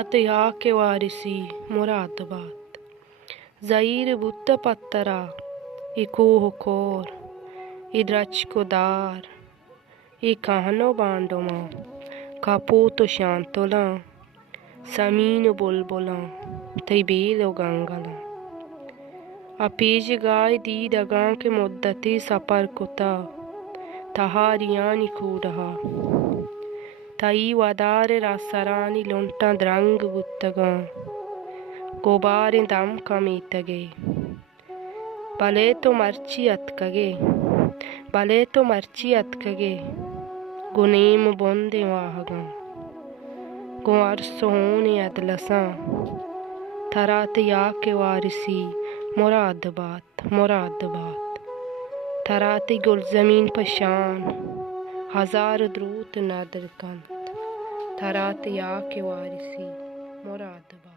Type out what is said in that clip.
थरात या के वारिसी मुरादाबाद ज़हीर बुत्त पत्तरा इकोह कोर इद्रच को दार ई कहनो बांडोमा कापोतो शांतोला समीन बुलबुला तई बेलो गंगला अपीज गाय दी दगा के मुद्दती सपर कुता तहारियानी कूडहा तई वदार रासरानी लुंटा द्रंग बुत्तगा गोबारे दम कमीतगे भले तो मर्ची अतकगे गुनेम बोंदे वाहगा गुआर सोने अदलसा थरात या के वारिसी मुरादाबाद थराती गुल ज़मीन पशान हजार द्रूत नदर कंत थरात या के वारिसी मुरादाबाद।